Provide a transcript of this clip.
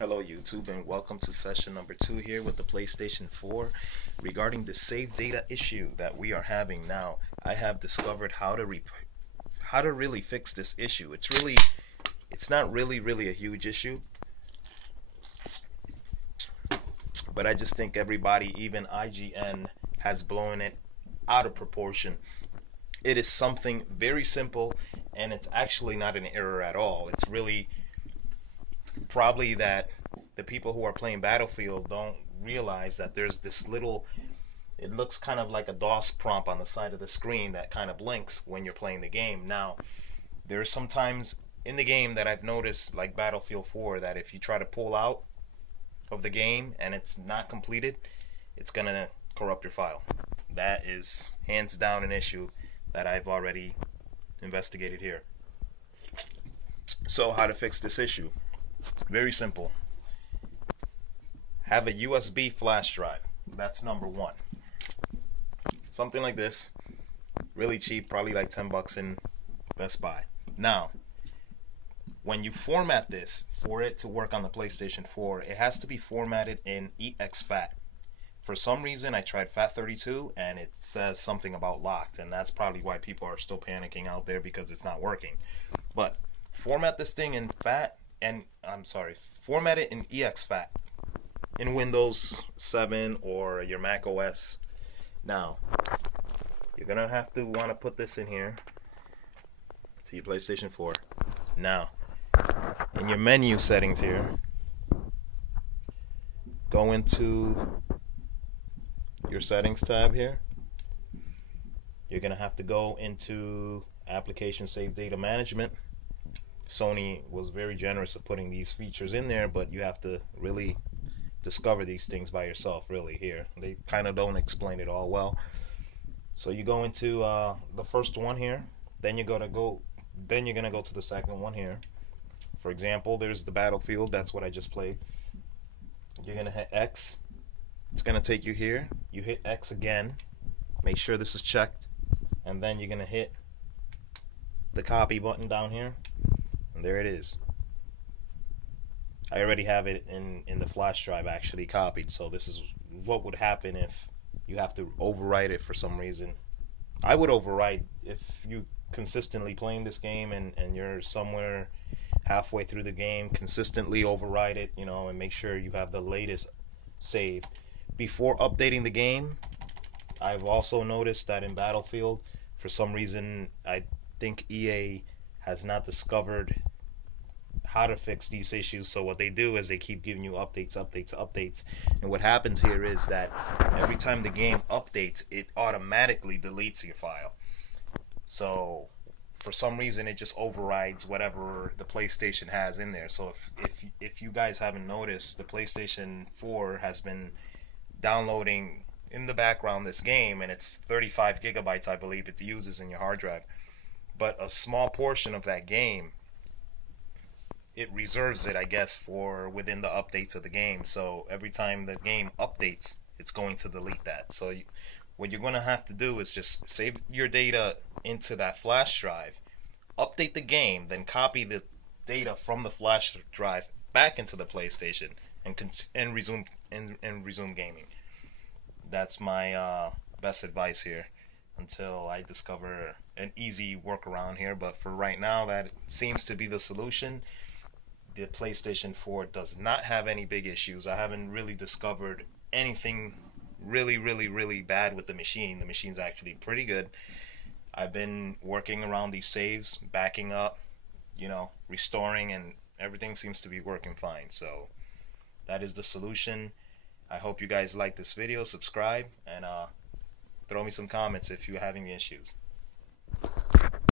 Hello YouTube, and welcome to session number 2 here with the PlayStation 4 regarding the save data issue that we are having now. I have discovered how to really fix this issue. It's not really a huge issue, but I just think everybody, even IGN, has blown it out of proportion. It is something very simple, and it's actually not an error at all. It's really probably that the people who are playing Battlefield don't realize that there's this little, it looks kind of like a DOS prompt on the side of the screen that kind of blinks when you're playing the game. Now, there's sometimes in the game that I've noticed, like Battlefield 4, that if you try to pull out of the game and it's not completed, it's gonna corrupt your file. That is hands down an issue that I've already investigated here. So how to fix this issue? Very simple. Have a USB flash drive. That's number one. Something like this. Really cheap, probably like 10 bucks in Best Buy. Now, when you format this for it to work on the PlayStation 4, it has to be formatted in exFAT. For some reason, I tried FAT32 and it says something about locked, and that's probably why people are still panicking out there because it's not working. But format this thing in format it in exFAT in Windows 7 or your Mac OS. Now, you're gonna have to want to put this in here to your PlayStation 4. Now, in your menu settings here, go into your settings tab here. You're gonna have to go into application save data management. Sony was very generous of putting these features in there, but you have to really discover these things by yourself. Really, here they kind of don't explain it all well. So you go into the first one here, then you're gonna go to the second one here. For example, there's the Battlefield. That's what I just played. You're gonna hit X. It's gonna take you here. You hit X again. Make sure this is checked, and then you're gonna hit the copy button down here. And there it is. I already have it in the flash drive actually copied, so this is what would happen if you have to overwrite it for some reason. I would overwrite if you consistently playing this game and you're somewhere halfway through the game, consistently overwrite it, and make sure you have the latest save. Before updating the game, I've also noticed that in Battlefield, for some reason, I think EA has not discovered how to fix these issues. So what they do is they keep giving you updates. And what happens here is that every time the game updates, it automatically deletes your file. So for some reason, it just overrides whatever the PlayStation has in there. So if you guys haven't noticed, the PlayStation 4 has been downloading in the background this game, and it's 35 gigabytes, I believe it uses in your hard drive. But a small portion of that game, it reserves it, I guess, for within the updates of the game. So every time the game updates, it's going to delete that. So what you're going to have to do is just save your data into that flash drive, update the game, then copy the data from the flash drive back into the PlayStation and resume gaming. That's my best advice here until I discover an easy workaround here. But for right now, that seems to be the solution. The PlayStation 4 does not have any big issues. I haven't really discovered anything really bad with the machine. The machine's actually pretty good. I've been working around these saves, backing up, restoring, and everything seems to be working fine. So that is the solution. I hope you guys like this video. Subscribe and throw me some comments if you're having issues.